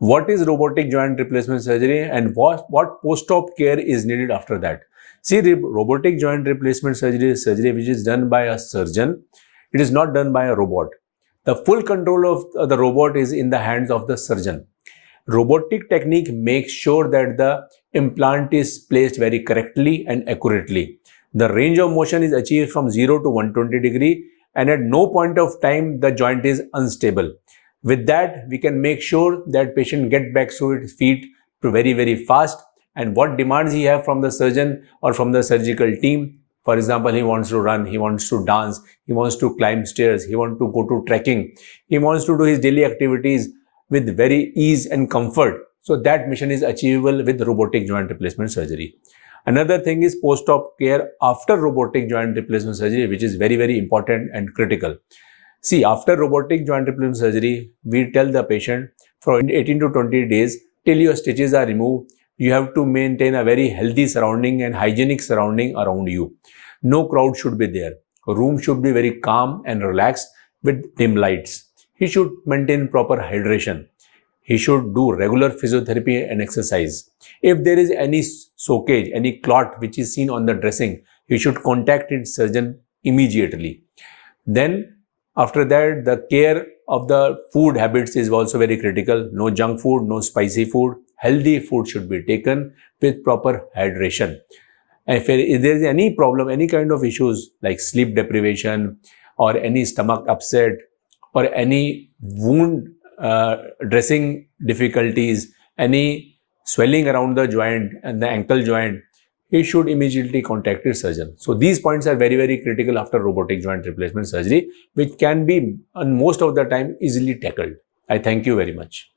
What is robotic joint replacement surgery and what post-op care is needed after that? See, robotic joint replacement surgery is surgery which is done by a surgeon. It is not done by a robot. The full control of the robot is in the hands of the surgeon. Robotic technique makes sure that the implant is placed very correctly and accurately. The range of motion is achieved from 0 to 120 degree, and at no point of time the joint is unstable. With that, we can make sure that patient get back to its feet very fast. And what demands he have from the surgeon or from the surgical team, for example, he wants to run, he wants to dance, he wants to climb stairs, he wants to go to trekking, he wants to do his daily activities with very ease and comfort. So that mission is achievable with robotic joint replacement surgery. Another thing is post-op care after robotic joint replacement surgery, which is very important and critical. See, after robotic joint replacement surgery, we tell the patient for 18 to 20 days till your stitches are removed, you have to maintain a very healthy surrounding and hygienic surrounding around you. No crowd should be there. Room should be very calm and relaxed with dim lights. He should maintain proper hydration. He should do regular physiotherapy and exercise. If there is any soakage, any clot which is seen on the dressing, he should contact his surgeon immediately. Then after that, the care of the food habits is also very critical. No junk food, no spicy food. Healthy food should be taken with proper hydration. If there is any problem, any kind of issues like sleep deprivation or any stomach upset or any wound dressing difficulties, any swelling around the joint and the ankle joint, he should immediately contact his surgeon. So these points are very critical after robotic joint replacement surgery, which can be, and most of the time, easily tackled. I thank you very much.